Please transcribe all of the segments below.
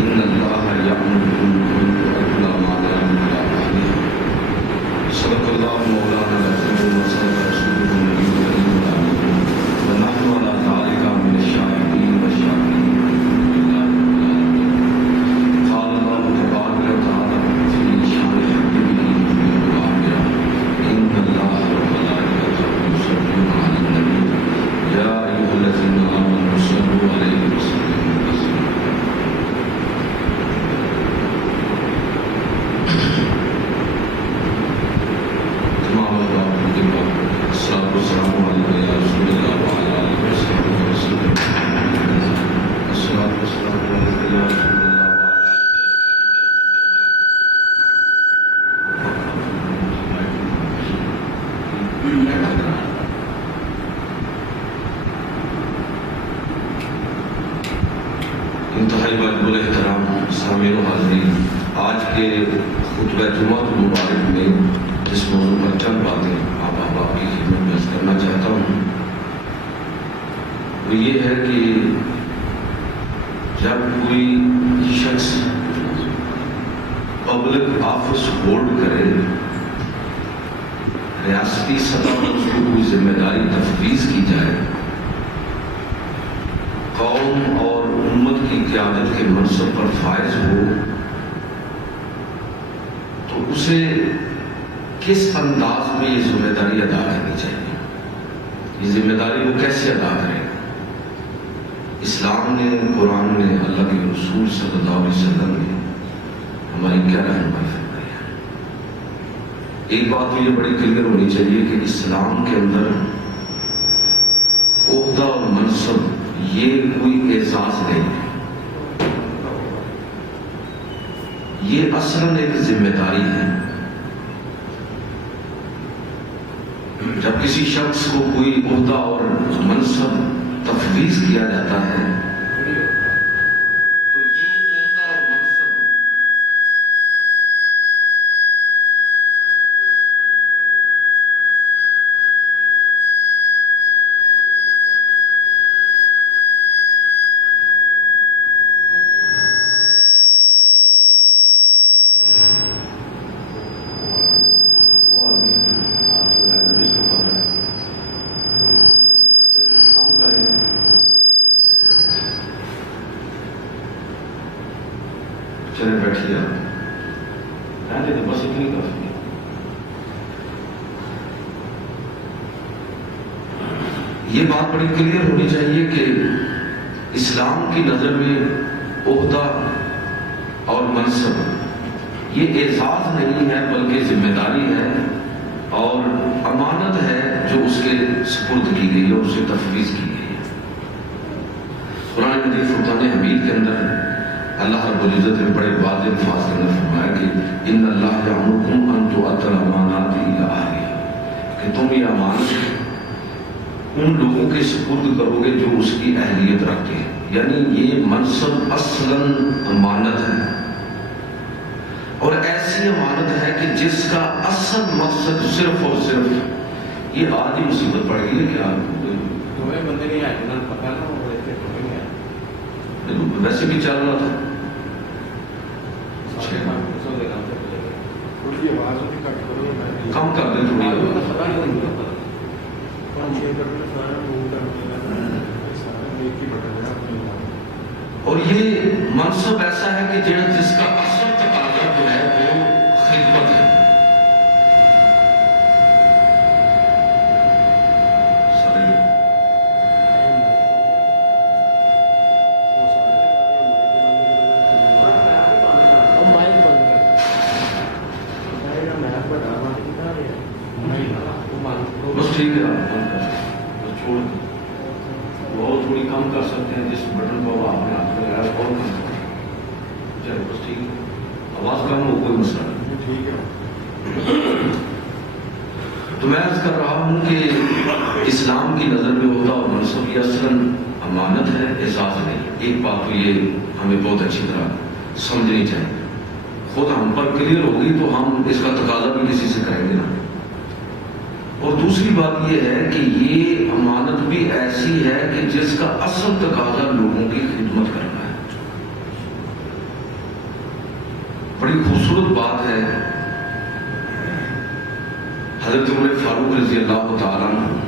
ان اللہ یأمرکم ان تؤدوا الامانات الی اہلہا صدق اللہ مولانا العظیم وصدق رسولہ النبی الکریم الامین ونحن علی ذلک من الشاہدین والشاکرین للہ رب العالمین قال اللہ تبارک وتعالی فی شان حبیبہ وعامرہ ان اللہ وملائکتہ یصلون علی النبی یا ایھا الذین آمنوا صلوا علیہ وسلموا تسلیما۔ السلام علیکم یا رسول اللہ وعلی آلہ وصحبہ وسلم۔ السلام علیکم یا رسول اللہ انتہائی واجب الاحترام سامعین و حاضرین، آج کے خطبہ جمعہ مبارک میں جس موضوع پر چند باتیں آپ احباب کی خدمت میں عرض کرنا چاہتا ہوں وہ یہ ہے کہ جب کوئی شخص پبلک آفس ہولڈ کرے، ریاستی سطح پر اس کو کوئی ذمہ داری تفویض کی جائے، قوم اور امت کی قیادت کے منصب پر فائز ہو، تو اسے کس انداز میں یہ ذمہ داری ادا کرنی چاہیے، یہ ذمہ داری وہ کیسے ادا کرے؟ اسلام نے، قرآن نے، اللہ کے رسول صلی اللہ علیہ وسلم نے ہماری کیا رہنمائی فرمائی ہے؟ ایک بات تو یہ بڑی کلیئر ہونی چاہیے کہ اسلام کے اندر عہدہ اور منصب یہ کوئی اعزاز نہیں ہے، یہ اصلاً ایک ذمہ داری ہے۔ جب کسی شخص کو کوئی عہدہ اور منصب تفویض کیا جاتا ہے تو یہ عہدہ اور منصب چلے بیٹھیے آپ رہنے تو بس اتنی کافی ہے۔ یہ بات بڑی کلیئر ہونی چاہیے کہ اسلام کی نظر میں عہدہ اور منصب یہ اعزاز نہیں ہے بلکہ ذمہ داری ہے اور امانت ہے جو اس کے سپرد کی گئی ہے اور اسے تفویض کی گئی ہے۔ قرآن مجید فرقان حمید کے اندر اللہ رب العزت نے بڑے واضح الفاظ کے اندر فرمایا کہ ان اللہ یأمرکم ان تؤدوا الامانات الی اہلہا، کہ تم یہ امانت ان لوگوں کے سپرد کرو گے جو اس کی اہلیت رکھتے ہیں، یعنی یہ منصب اصلاً امانت ہے اور ایسی امانت ہے کہ جس کا اصل مقصد صرف اور صرف یہ آج ہی مصیبت پڑ گئی ہے کہ تمہیں بندے نہیں آئے نا پکا نا ویسے بھی چل رہا تھا۔ کم کر دیں تھوڑی اور یہ منصب ایسا ہے کہ جس کا اصل تقاضا جو ہے وہ خدمت ہے۔ بس ٹھیک ہے، آپ چھوڑ دیں، بہت تھوڑی کم کر سکتے ہیں جس بٹن کو آپ نے ہاتھ میں لگایا اور کم کر چلو بس ٹھیک ہے، آواز کم ہو کوئی مسئلہ نہیں، ٹھیک ہے۔ تو میں عرض کر رہا ہوں کہ اسلام کی نظر میں عہدہ اور منصب یہ اصلاً امانت ہے، اعزاز نہیں۔ ایک بات تو یہ ہمیں بہت اچھی طرح سمجھنی چاہیے، خود ہم پر کلیئر ہوگی تو ہم اس کا تقاضا بھی کسی سے کریں گے نا۔ اور دوسری بات یہ ہے کہ یہ امانت بھی ایسی ہے کہ جس کا اصل تقاضا لوگوں کی خدمت کرنا ہے۔ بڑی خوبصورت بات ہے. حضرت عمر فاروق رضی اللہ تعالیٰ عنہ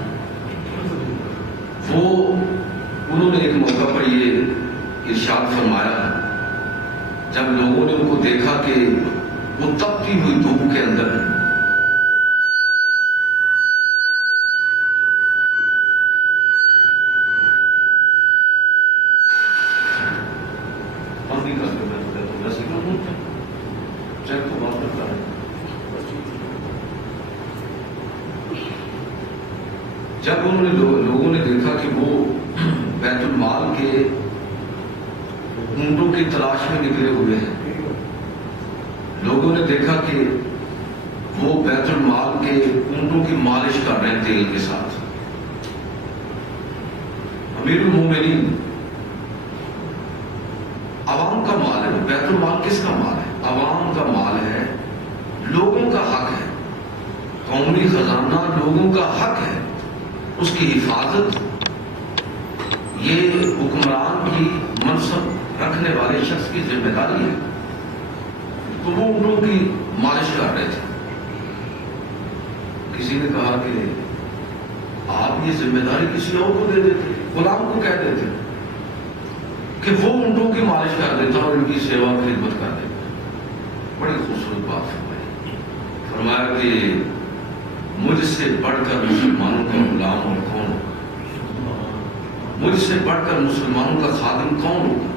انہوں نے ایک موقع پر یہ ارشاد فرمایا جب لوگوں نے ان کو دیکھا کہ وہ تپتی ہوئی دھوپ کے اندر جب انہوں نے لوگوں نے دیکھا کہ وہ بیت المال کے اونٹوں کی تلاش میں نکلے ہوئے ہیں، لوگوں نے دیکھا کہ وہ بیت المال کے اونٹوں کی مالش کر رہے ہیں تیل کے ساتھ. امیر المومنین، عوام کا مال ہے. بیت المال کس کا مال ہے؟ عوام کا مال ہے، لوگوں کا حق ہے. قومی خزانہ لوگوں کا حق ہے، اس کی حفاظت یہ حکمران کی منصب رکھنے والے شخص کی ذمہ داری ہے. تو وہ اونٹوں کی مالش کر رہے تھے. کسی نے کہا کہ آپ یہ ذمہ داری کسی اور کو دے دیتے، غلام کو کہہ دیتے کہ وہ اونٹوں کی مالش کر دیتا اور ان کی سیوا خدمت کر دیتا. بڑی خوبصورت بات فرمایا کہ مجھ سے بڑھ کر مسلمانوں کا غلام اور کون ہوگا؟ مجھ سے بڑھ کر مسلمانوں کا خادم کون ہوگا؟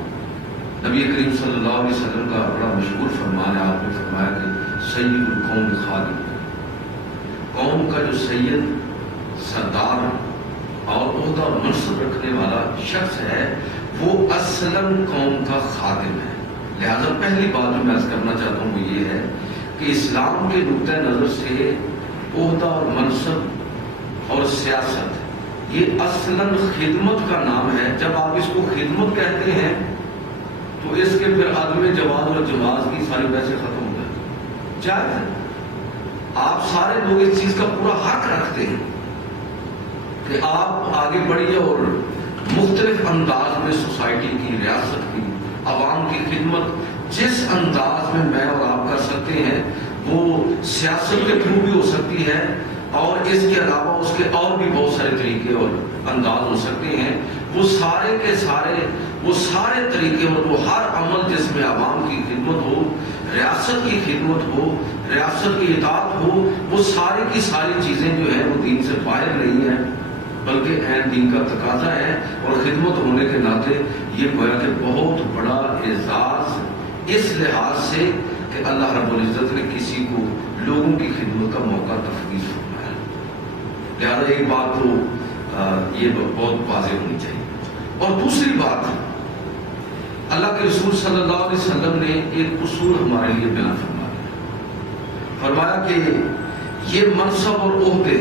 نبی کریم صلی اللہ علیہ وسلم کا بڑا مشہور فرمان ہے. آپ نے فرمایا کہ سید القوم خادم، قوم کا جو سید، سردار اور عہدہ اور منصب رکھنے والا شخص ہے وہ اصلاً قوم کا خادم ہے. لہذا پہلی بات جو میں عرض کرنا چاہتا ہوں وہ یہ ہے کہ اسلام کے نقطۂ نظر سے عہدہ اور منصب اور سیاست یہ اصلاً خدمت کا نام ہے. جب آپ اس کو خدمت کہتے ہیں تو اس کے پھر عدم جواز اور جواز کی ساری بحثیں ختم ہو جائیں. جائز ہے، آپ سارے لوگ اس چیز کا پورا حق رکھتے ہیں کہ آپ آگے بڑھیے اور مختلف انداز میں سوسائٹی کی، ریاست کی، عوام کی خدمت جس انداز میں میں اور آپ کر سکتے ہیں وہ سیاست کے تھرو بھی ہو سکتی ہے، اور اس کے علاوہ اس کے اور بھی بہت سارے طریقے اور انداز ہو سکتے ہیں. وہ سارے کے سارے وہ سارے طریقے اور وہ ہر عمل جس میں عوام کی خدمت ہو، ریاست کی خدمت ہو، ریاست کی اطاعت ہو، وہ ساری کی ساری چیزیں جو ہیں وہ دین سے باہر نہیں ہیں بلکہ عین دین کا تقاضا ہے. اور خدمت ہونے کے ناطے یہ گویا کہ بہت بڑا اعزاز اس لحاظ سے کہ اللہ رب العزت نے کسی کو لوگوں کی خدمت کا موقع تفویض فرمایا. لہٰذا ایک بات تو یہ بہت واضح ہونی چاہیے. اور دوسری بات، اللہ کے رسول صلی اللہ علیہ وسلم نے ایک اصول ہمارے لیے بیان فرمایا کہ یہ منصب اور عہدے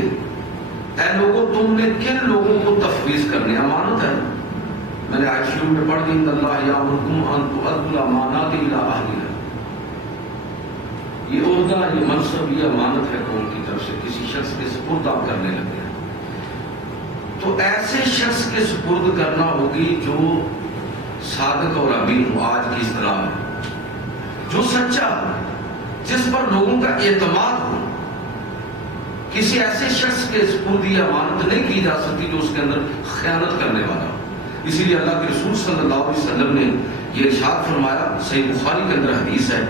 اے لوگوں تم نے کن لوگوں کو تفویض کرنے؟ امانت ہے. میں نے آیت شروع میں پڑھ دی ان اللہ یامرکم ان تؤدوا الامانات الی اہلھا. یہ عہدہ، یہ منصب، یہ امانت ہے قوم کی طرف سے کسی شخص کے سپرد آپ کرنے لگے ہیں تو ایسے شخص کے سپرد کرنا ہوگی جو صادق اور امین ہو. آج کی اصطلاح ہے جو سچا ہو، جس پر لوگوں کا اعتماد ہو. کسی ایسے شخص کے سپرد یہ امانت نہیں کی جا سکتی جو اس کے اندر خیانت کرنے والا ہو. اسی لیے اللہ کے رسول صلی اللہ علیہ وسلم نے یہ ارشاد فرمایا، صحیح بخاری کے اندر حدیث ہے،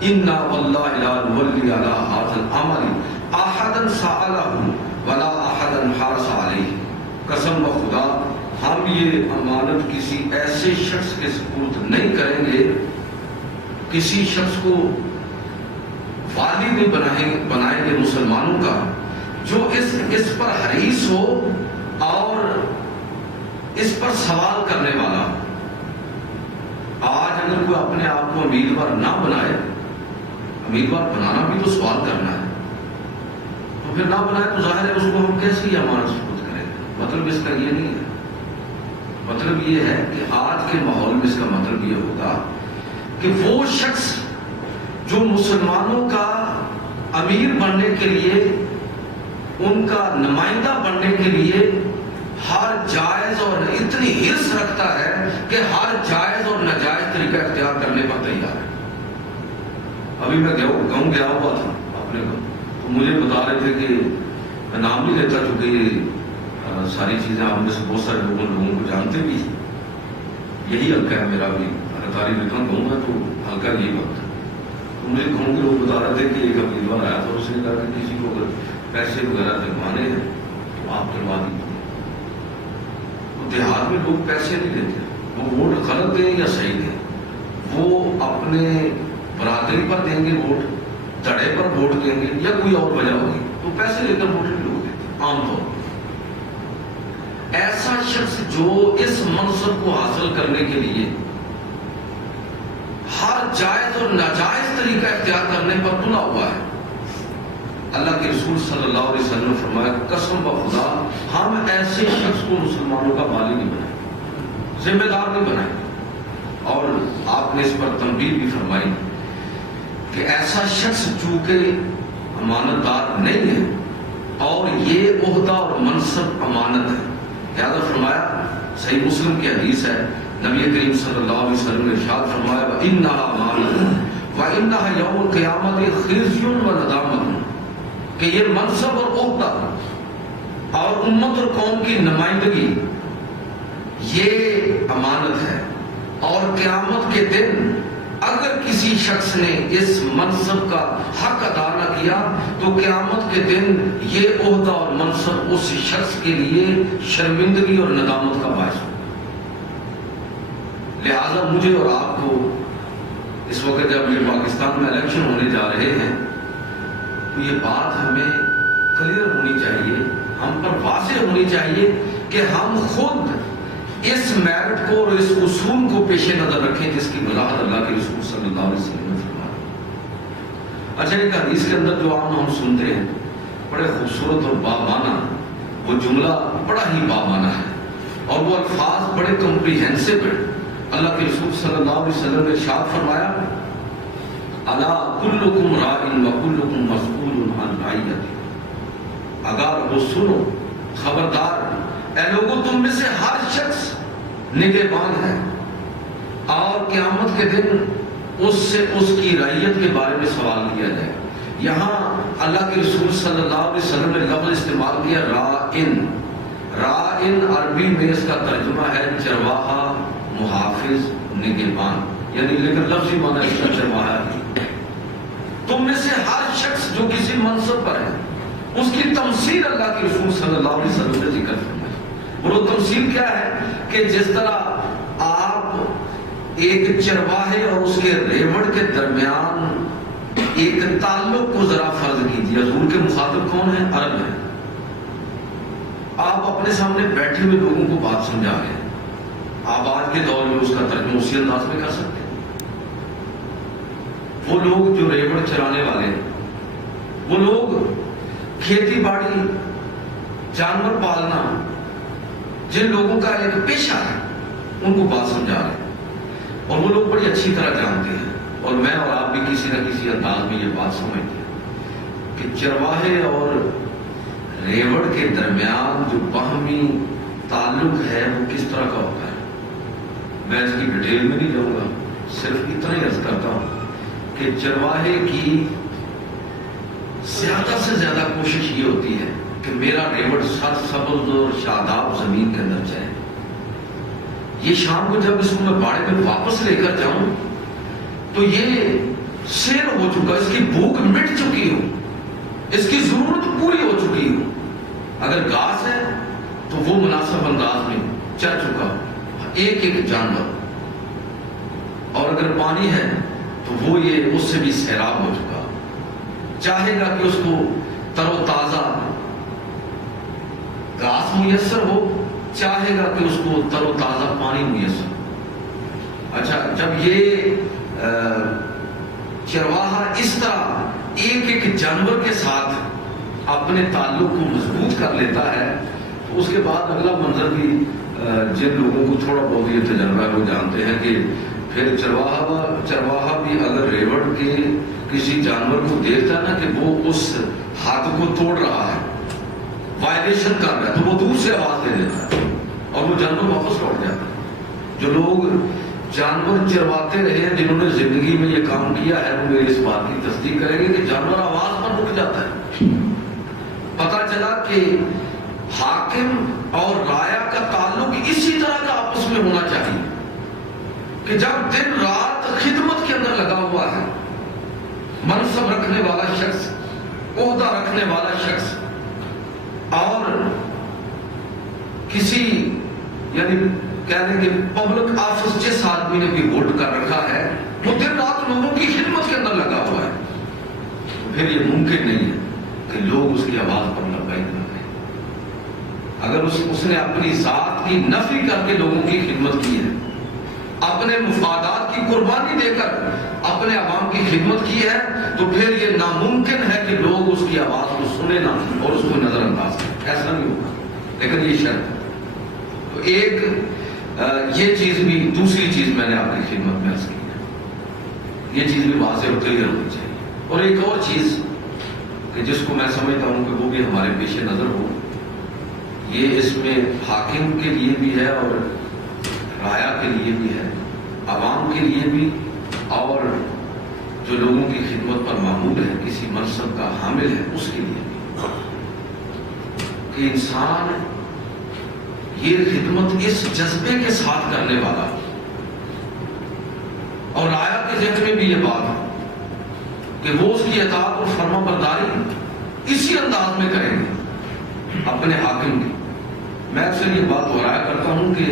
اِنَّا وَاللَّهِ لَا نُوَلِّي عَلَىٰ هَٰذَا الْعَمَلِ أَحَدًا سَأَلَهُ وَلَا أَحَدًا حَرَصَ عَلَيْهِ. قسم بخدا ہم یہ امانت کسی ایسے شخص کے سپرد نہیں کریں گے، کسی شخص کو والی نہیں بنائیں گے مسلمانوں کا جو اس پر حریص ہو اور اس پر سوال کرنے والا. آج اگر کوئی اپنے آپ کو امیدوار نہ بنائے، امیدوار بنانا بھی تو سوال کرنا ہے، تو پھر نہ بنائے تو ظاہر ہے اس کو ہم کیسے یہ امانت سپرد کریں گے. مطلب اس کا یہ نہیں ہے. مطلب یہ ہے کہ آج کے ماحول میں اس کا مطلب یہ ہوگا کہ وہ شخص جو مسلمانوں کا امیر بننے کے لیے، ان کا نمائندہ بننے کے لیے ہر جائز اور اتنی حرص رکھتا ہے کہ ہر جائز اور ناجائز طریقہ اختیار کرنے پر تیار ہے. ابھی میں گاؤں گیا ہوا تھا اپنے گاؤں، تو مجھے بتا رہے تھے کہ میں نام نہیں لیتا چونکہ یہ ساری چیزیں آپ میں سے بہت سارے لوگوں کو جانتے بھی ہیں، یہی حلقہ ہے میرا بھی اداری لکھن گاؤں ہے تو حلقہ یہی بات ہے۔ تو مجھے گاؤں کے لوگ بتا رہے تھے کہ ایک امیدوار آیا تھا، اس نے کہا کہ کسی کو اگر پیسے وغیرہ دلوانے ہیں تو آپ دلوا دیجیے۔ تو دیہات میں لوگ پیسے نہیں دیتے، وہ ووٹ غلط دیں یا صحیح دیں، وہ اپنے برادری پر دیں گے ووٹ، دڑے پر ووٹ دیں گے یا کوئی اور وجہ ہوگی، تو پیسے لے کر ووٹ نہیں لوگ دیتے عام طور پر۔ ایسا شخص جو اس منصب کو حاصل کرنے کے لیے ہر جائز اور ناجائز طریقہ اختیار کرنے پر تلا ہوا ہے، اللہ کے رسول صلی اللہ علیہ وسلم نے فرمایا قسم بخدا ہم ایسے شخص کو مسلمانوں کا والی نہیں بنائے، ذمہ دار نہیں بنائے۔ اور آپ نے اس پر تنبیہ بھی فرمائی کہ ایسا شخص چونکہ امانت دار نہیں ہے اور یہ عہدہ اور منصب امانت ہے، لہذا فرمایا صحیح مسلم کی حدیث ہے، نبی کریم صلی اللہ علیہ وسلم نے ارشاد فرمایا وَإِنَّهَا أَمَانَةٌ وَإِنَّهَا يَوْمُ الْقِيَامَةِ خِزْيٌ وَنَدَامَةٌ کہ یہ منصب اور عہدہ اور امت اور قوم کی نمائندگی یہ امانت ہے، اور قیامت کے دن اگر کسی شخص نے اس منصب کا حق ادا نہ کیا تو قیامت کے دن یہ عہدہ اور منصب اس شخص کے لیے شرمندگی اور ندامت کا باعث ہو۔ لہذا مجھے اور آپ کو اس وقت جب یہ پاکستان میں الیکشن ہونے جا رہے ہیں تو یہ بات ہمیں کلیئر ہونی چاہیے، ہم پر واضح ہونی چاہیے کہ ہم خود اس میرٹ کو اور اس اصول کو پیش نظر رکھیں جس کی وضاحت اللہ کے رسول صلی اللہ علیہ وسلم نے فرمایا۔ اچھا ایک حدیث کے اندر جو عام ہم سنتے ہیں بڑے خوبصورت اور بامعنی، وہ جملہ بڑا ہی بامعنی ہے اور وہ الفاظ بڑے کمپریہنسو ہیں۔ اللہ کے رسول صلی اللہ علیہ وسلم نے ارشاد فرمایا الا کلکم راع وکلکم مسئول عن رعیتہ، اگر وہ سنو خبردار اے لوگوں تم میں سے ہر شخص نگہبان ہے اور قیامت کے دن اس سے اس کی رعیت کے بارے میں سوال کیا جائے۔ یہاں اللہ کے رسول صلی اللہ علیہ وسلم نے لفظ استعمال کیا راعن۔ راعن عربی میں اس کا ترجمہ ہے چرواہا، محافظ، نگہبان، یعنی لیکن لفظی معنی اس کا چرواہا ہے۔ تم میں سے ہر شخص جو کسی منصب پر ہے اس کی تمثیل اللہ کے رسول صلی اللہ علیہ وسلم نے ذکر فرمایا۔ اور وہ تمثیل کیا ہے کہ جس طرح آپ ایک چرواہے اور اس کے ریوڑ کے درمیان ایک تعلق کو ذرا فرض کیجیے، حضور کے مخاطب کون ہیں؟ عرب ہیں۔ آپ اپنے سامنے بیٹھے ہوئے لوگوں کو بات سمجھا رہے ہیں، آپ آج کے دور میں اس کا ترجمہ اسی انداز میں کر سکتے ہیں۔ وہ لوگ جو ریوڑ چرانے والے ہیں، وہ لوگ کھیتی باڑی، جانور پالنا، جن لوگوں کا ایک پیشہ ہے ان کو بات سمجھا رہے ہیں، اور وہ لوگ بڑی اچھی طرح جانتے ہیں، اور میں اور آپ بھی کسی نہ کسی انداز میں یہ بات سمجھتے ہیں کہ چرواہے اور ریوڑ کے درمیان جو باہمی تعلق ہے وہ کس طرح کا ہوتا ہے۔ میں اس کی ڈیٹیل میں نہیں جاؤں گا، صرف اتنا ہی عرض کرتا ہوں کہ چرواہے کی زیادہ سے زیادہ کوشش یہ ہوتی ہے کہ میرا ریوڑ سبز اور شاداب زمین کے اندر جائے۔ یہ شام کو جب اس کو میں باڑے میں واپس لے کر جاؤں تو یہ سیر ہو چکا، اس کی بھوک مٹ چکی ہو، اس کی ضرورت پوری ہو چکی ہو۔ اگر گھاس ہے تو وہ مناسب انداز میں چر چکا ہو ایک ایک جانور، اور اگر پانی ہے تو وہ یہ اس سے بھی سیراب ہو چکا، چاہے گا کہ اس کو تر و تازہ گھاس میسر ہو، چاہے گا کہ اس کو تر و تازہ پانی میسر ہو۔ اچھا جب یہ چرواہا اس طرح ایک ایک جانور کے ساتھ اپنے تعلق کو مضبوط کر لیتا ہے تو اس کے بعد اگلا منظر بھی جن لوگوں کو تھوڑا بہت یہ تجربہ ہے وہ جانتے ہیں کہ پھر چرواہا بھی اگر ریوڑ کے کسی جانور کو دیکھتا ہے نا کہ وہ اس ہاتھ کو توڑ رہا ہے، وائلیشن کر رہا ہے، تو وہ دور سے آواز دے دیتا ہے اور وہ جانور واپس لوٹ جاتا ہے۔ جو لوگ جانور چرواتے رہے ہیں جنہوں نے زندگی میں یہ کام کیا ہے، وہ میرے اس بات کی تصدیق کریں گے کہ جانور آواز پر رک جاتا ہے۔ پتا چلا کہ حاکم اور رایا کا تعلق اسی طرح کا آپس میں ہونا چاہیے کہ جب دن رات خدمت کے اندر لگا ہوا ہے، منصب رکھنے والا شخص، عہدہ رکھنے والا شخص اور کسی یعنی کہہ لیں کہ پبلک آفس جس آدمی نے بھی ہولڈ کر رکھا ہے وہ دن رات لوگوں کی خدمت کے اندر لگا ہوا ہے، تو پھر یہ ممکن نہیں ہے کہ لوگ اس کی آواز پر لبیک نہ کہیں۔ اگر اس نے اپنی ذات کی نفی کر کے لوگوں کی خدمت کی ہے، اپنے مفادات کی قربانی دے کر اپنے عوام کی خدمت کی ہے، تو پھر یہ ناممکن ہے کہ لوگ اس کی آواز کو سنیں نہ اور اس کو نظر انداز کریں، ایسا نہیں ہوگا۔ لیکن یہ شرط ہے۔ تو ایک یہ چیز بھی، دوسری چیز میں نے آپ کی خدمت میں عرض کی ہے، یہ چیز بھی واضح اور کلیئر ہونی چاہیے۔ اور ایک اور چیز کہ جس کو میں سمجھتا ہوں کہ وہ بھی ہمارے پیش نظر ہو، یہ اس میں حاکم کے لیے بھی ہے اور رایا کے لیے بھی ہے، عوام کے لیے بھی، اور جو لوگوں کی خدمت پر معمول ہے، کسی منصب کا حامل ہے، اس کے لیے بھی، کہ انسان یہ خدمت اس جذبے کے ساتھ کرنے والا، اور رایا کے ذہن میں بھی یہ بات ہے کہ وہ اس کی اطاعت اور فرما برداری اسی انداز میں کریں گے اپنے حاکم کی۔ میں اکثر یہ بات دہرایا کرتا ہوں کہ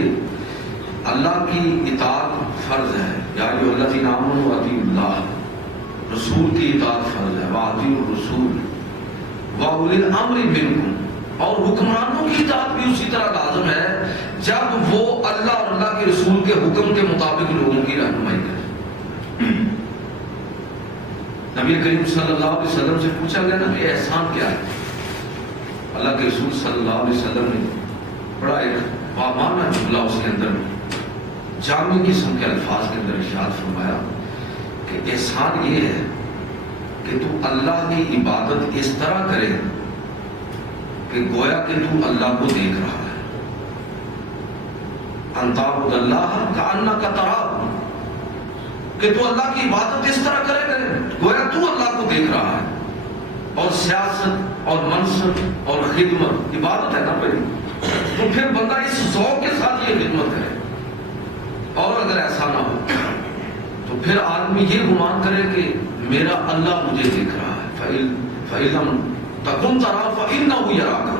اللہ کی اطاعت فرض ہے، یا ایھا الذین آمنوا اطیعوا اللہ، رسول کی اطاعت فرض ہے، واطیعوا الرسول واولی الامر منکم، اور حکمرانوں کی اطاعت بھی اسی طرح لازم ہے جب وہ اللہ اور اللہ کے رسول کے حکم کے مطابق لوگوں کی رہنمائی کرے۔ نبی کریم صلی اللہ علیہ وسلم سے پوچھا گیا نا کہ احسان کیا ہے، اللہ کے رسول صلی اللہ علیہ وسلم نے بڑا ایک بامعنی جملہ اس کے اندر جامع قسم کے الفاظ کے اندر ارشاد فرمایا کہ احسان یہ ہے کہ تو اللہ کی عبادت اس طرح کرے کہ گویا کہ تو اللہ کو دیکھ رہا ہے، ان تعبد اللہ کأنک تراہ، کہ تو اللہ کی عبادت اس طرح کرے گا گویا تو اللہ کو دیکھ رہا ہے۔ اور سیاست اور منصب اور خدمت عبادت ہے نا بھائی، تو پھر بندہ اس ذوق کے ساتھ یہ خدمت کرے، اور اگر ایسا نہ ہو تو پھر آدمی یہ گمان کرے کہ میرا اللہ مجھے دیکھ رہا ہے، فَإِن لَمْ تَكُنْ تَرَاهُ فَإِنَّهُ يَرَاكَ،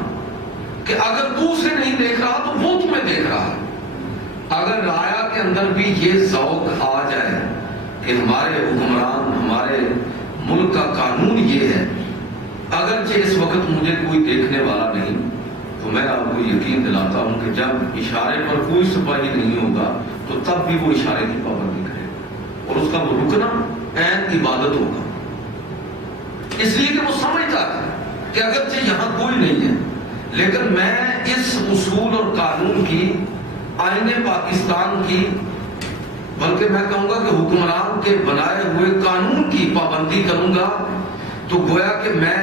کہ اگر تو اسے نہیں دیکھ رہا تو وہ تمہیں دیکھ رہا ہے۔ اگر رایا کے اندر بھی یہ ذوق آ جائے کہ ہمارے حکمران، ہمارے ملک کا قانون یہ ہے، اگرچہ اس وقت مجھے کوئی دیکھنے والا نہیں، تو میں آپ کو یقین دلاتا ہوں کہ جب اشارے پر کوئی سپاہی نہیں ہوگا تو تب بھی وہ اشارے کی پابندی کرے گا، اور اس کا وہ رکنا عین عبادت ہوگا، اس لیے کہ وہ سمجھتا ہے کہ اگرچہ یہاں کوئی نہیں ہے لیکن میں اس اصول اور قانون کی، آئین پاکستان کی، بلکہ میں کہوں گا کہ حکمران کے بنائے ہوئے قانون کی پابندی کروں گا، تو گویا کہ میں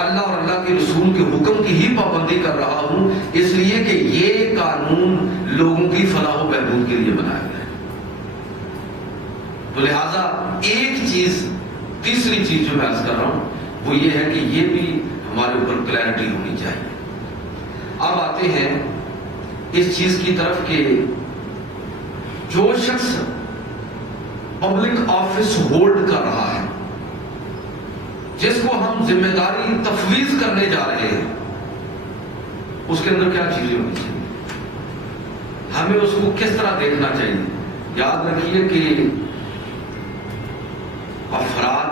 اللہ اور اللہ کے رسول کے حکم کی ہی پابندی کر رہا ہوں، اس لیے کہ یہ قانون لوگوں کی فلاح و بہبود کے لیے بنایا گیا ہے۔ تو لہذا ایک چیز، تیسری چیز جو میں عرض کر رہا ہوں وہ یہ ہے کہ یہ بھی ہمارے اوپر کلیئرٹی ہونی چاہیے۔ اب آتے ہیں اس چیز کی طرف کہ جو شخص پبلک آفس ہولڈ کر رہا ہے، جس کو ہم ذمہ داری تفویض کرنے جا رہے ہیں، اس کے اندر کیا چیزیں ہونی چاہیے، ہمیں اس کو کس طرح دیکھنا چاہیے۔ یاد رکھیے کہ افراد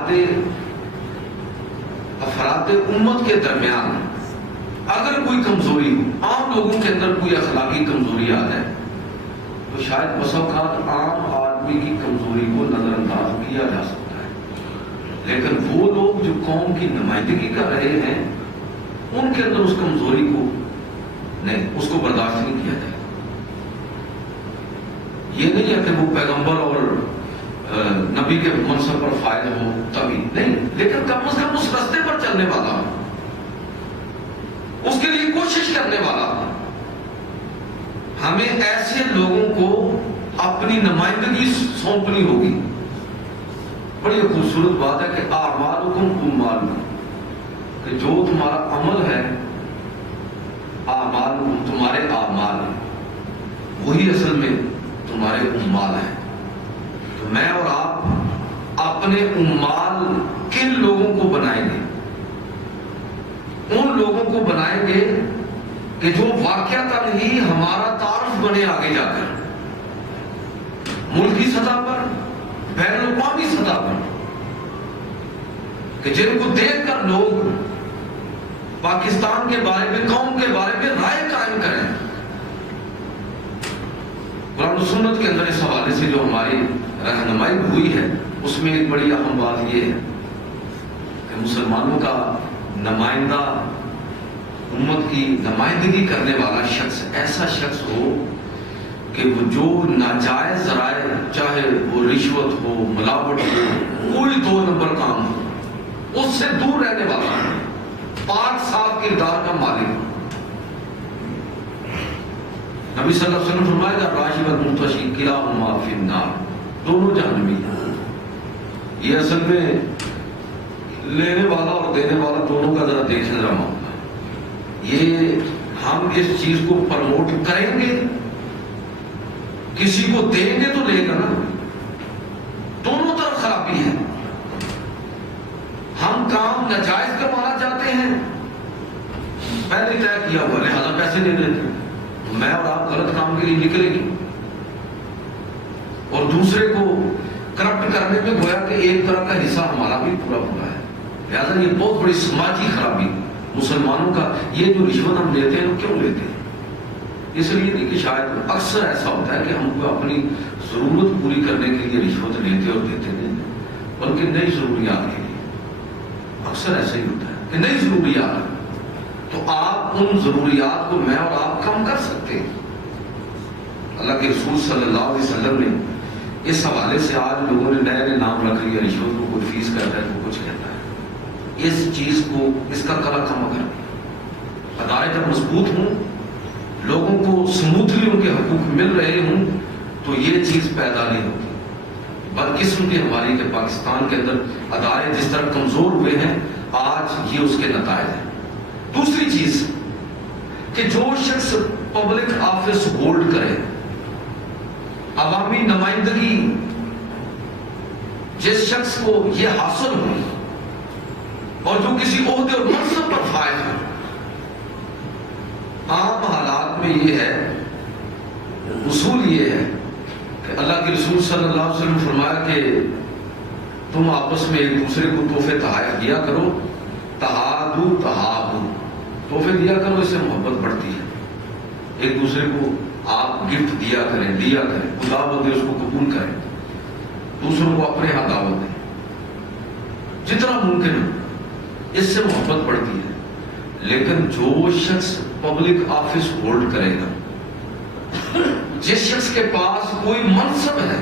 امت کے درمیان اگر کوئی کمزوری ہو، عام لوگوں کے اندر کوئی اخلاقی کمزوری آ جائے، تو شاید بسا اوقات عام آدمی کی کمزوری کو نظر انداز کیا جا سکتا ہے، لیکن وہ لوگ جو قوم کی نمائندگی کر رہے ہیں ان کے اندر اس کمزوری کو نہیں، اس کو برداشت نہیں کیا جائے۔ یہ نہیں ہے کہ وہ پیغمبر اور نبی کے منصب پر فائد ہو تبھی نہیں، لیکن کم از کم اس راستے پر چلنے والا ہو، اس کے لیے کوشش کرنے والا ہو۔ ہمیں ایسے لوگوں کو اپنی نمائندگی سونپنی ہوگی. بڑی خوبصورت بات ہے کہ اعمالکم اعمالکم، کہ جو تمہارا عمل ہے، اعمال تمہارے اعمال وہی اصل میں تمہارے اعمال ہیں. تو میں اور آپ اپنے اعمال کن لوگوں کو بنائیں گے؟ ان لوگوں کو بنائیں گے کہ جو واقعتاً ہی ہمارا تعارف بنے آگے جا کر، ملکی سطح پر، بین الاقوامی سطح پر، کہ جن کو دیکھ کر لوگ پاکستان کے بارے میں، قوم کے بارے میں رائے قائم کریں. قرآن و سنت کے اندر اس حوالے سے جو ہماری رہنمائی ہوئی ہے، اس میں ایک بڑی اہم بات یہ ہے کہ مسلمانوں کا نمائندہ، امت کی نمائندگی کرنے والا شخص ایسا شخص ہو کہ وہ جو ناجائز ذرائع، چاہے وہ رشوت ہو، ملاوٹ ہو، کوئی 2 نمبر کام ہو، اس سے دور رہنے والا ہے، پاک صاف کردار کا مالک. نبی صلی اللہ علیہ وسلم فرمائے گا راشی والمرتشی کلاہما فی النار، دونوں جہنمی ہیں. یہ اصل میں لینے والا اور دینے والا دونوں کا ذرا دیکھیں ذرا معاملہ. یہ ہم اس چیز کو پروموٹ کریں گے، کسی کو دیں گے تو لے گا نا، دونوں طرف خرابی ہے. ہم کام ناجائز کروانا چاہتے ہیں، پہلے طے کیا ہوا، لہذا پیسے دے دیتے ہیں، میں اور آپ غلط کام کے لیے نکلے گی، اور دوسرے کو کرپٹ کرنے میں گویا کہ ایک طرح کا حصہ ہمارا بھی پورا ہے. لہذا یہ بہت بڑی سماجی خرابی مسلمانوں کا. یہ جو رشوت ہم لیتے ہیں، کیوں لیتے ہیں؟ اس لیے نہیں کہ شاید اکثر ایسا ہوتا ہے کہ ہم کو اپنی ضرورت پوری کرنے کے لیے رشوت لیتے اور دیتے نہیں، بلکہ نئی ضروریات کے لیے. اکثر ایسا ہی ہوتا ہے کہ نئی ضروریات، تو آپ ان ضروریات کو میں اور آپ کم کر سکتے ہیں. اللہ کے رسول صلی اللہ علیہ وسلم نے اس حوالے سے آج لوگوں نے نئے نئے نام رکھ لیا. رشوت کو کوئی فیس کرتا ہے تو کچھ کہتا ہے. اس چیز کو، اس کا کلا کم کر، ادارے جب مضبوط ہوں، لوگوں کو سموتھلی ان کے حقوق مل رہے ہوں، تو یہ چیز پیدا نہیں ہوتی. بدقسمتی ہماری کہ پاکستان کے اندر ادارے جس طرح کمزور ہوئے ہیں، آج یہ اس کے نتائج ہیں. دوسری چیز کہ جو شخص پبلک آفس ہولڈ کرے، عوامی نمائندگی، جس شخص کو یہ حاصل ہو اور جو کسی عہدے اور منصب پر فائز ہو، عام حالات میں یہ ہے، اصول یہ ہے کہ اللہ کے رسول صلی اللہ علیہ وسلم فرمایا کہ تم آپس میں ایک دوسرے کو تحفے تحائف دیا کرو، تہادو تہابو، تحفے دیا کرو، اس سے محبت بڑھتی ہے. ایک دوسرے کو آپ گفٹ دیا کریں، دعوت دیں، اس کو قبول کریں، دوسروں کو اپنے ہاں دعوت دیں، جتنا ممکن ہو، اس سے محبت بڑھتی ہے. لیکن جو شخص پبلک آفس ہولڈ کرے گا، جس شخص کے پاس کوئی منصب ہے،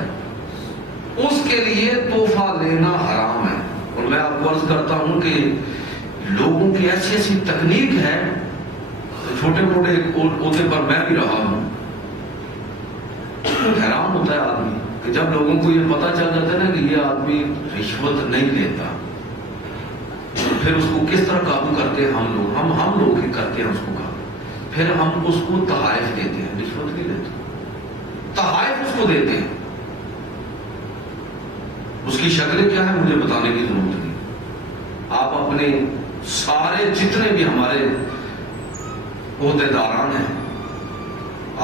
اس کے لیے تحفہ لینا حرام ہے. اور میں آپ کو عرض کرتا ہوں کہ لوگوں کی ایسی تکنیک ہے، چھوٹے موٹے عہدے پر میں بھی رہا ہوں، حیران ہوتا ہے آدمی کہ جب لوگوں کو یہ پتا چل جاتا ہے نا کہ یہ آدمی رشوت نہیں لیتا، پھر اس کو کس طرح قابو کرتے ہیں ہم لوگ ہی کرتے ہیں اس کو قابو. پھر ہم اس کو تحائف دیتے ہیں، رشوت نہیں لیتے، تحائف اس کو دیتے ہیں. اس کی شکلیں کیا ہے مجھے بتانے کی ضرورت نہیں. آپ اپنے سارے جتنے بھی ہمارے عہدے داران ہیں،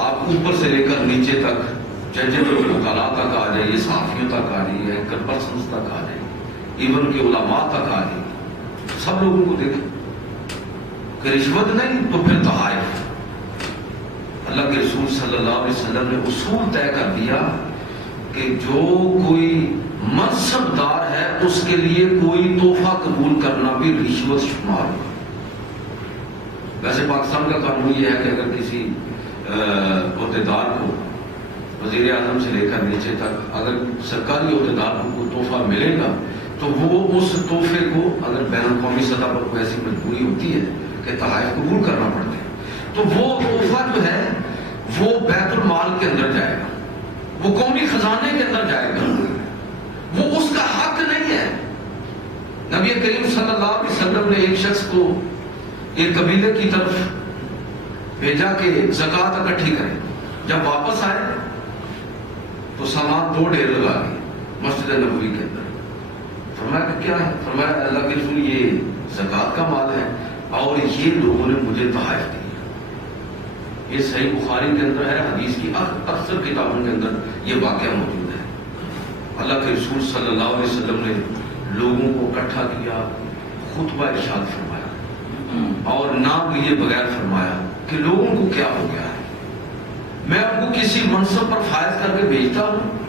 آپ اوپر سے لے کر نیچے تک، ججوں وکلاء تک آ جائیے، صحافیوں تک آ جائیے، اینکر پرسنز تک آ جائیے، ایون کہ علماء تک آ جائیے، سب لوگوں کو دیکھیں کہ رشوت نہیں تو پھر تحائف. اللہ کے رسول صلی اللہ علیہ وسلم نے اصول طے کر دیا کہ جو کوئی منصب دار ہے، اس کے لیے کوئی تحفہ قبول کرنا بھی رشوت شمار ہوگا. ویسے پاکستان کا قانون یہ ہے کہ اگر کسی عہدیدار کو، وزیر اعظم سے لے کر نیچے تک، اگر سرکاری عہدیدار کو کوئی تحفہ ملے گا تو وہ اس تحفے کو، اگر بین الاقوامی سطح پر کوئی ایسی مجبوری ہوتی ہے کہ تحائف قبول کرنا پڑتے ہیں، تو وہ تحفہ جو ہے وہ بیت المال کے اندر جائے گا، وہ قومی خزانے کے اندر جائے گا، وہ اس کا حق نہیں ہے۔ نبی کریم صلی اللہ علیہ وسلم نے ایک شخص کو ایک قبیلے کی طرف بھیجا کہ زکوٰۃ اکٹھی کرے۔ جب واپس آئے تو سامان 2 ڈھیر لگا دیے مسجد نبوی کے اندر۔ فرمایا کہ کیا ہے؟ فرمایا اللہ کے رسول یہ زکوٰۃ کا مال ہے اور یہ لوگوں نے مجھے تحائف دی۔ یہ صحیح بخاری کے اندر ہے، حدیث کی اکثر کتابوں کے اندر یہ واقعہ موجود ہے۔ اللہ کے رسول صلی اللہ علیہ وسلم نے لوگوں کو اکٹھا کیا، خطبہ ارشاد فرمایا اور نام لیے بغیر فرمایا کہ لوگوں کو کیا ہو گیا ہے، میں ان کو کسی منصب پر فائز کر کے بھیجتا ہوں،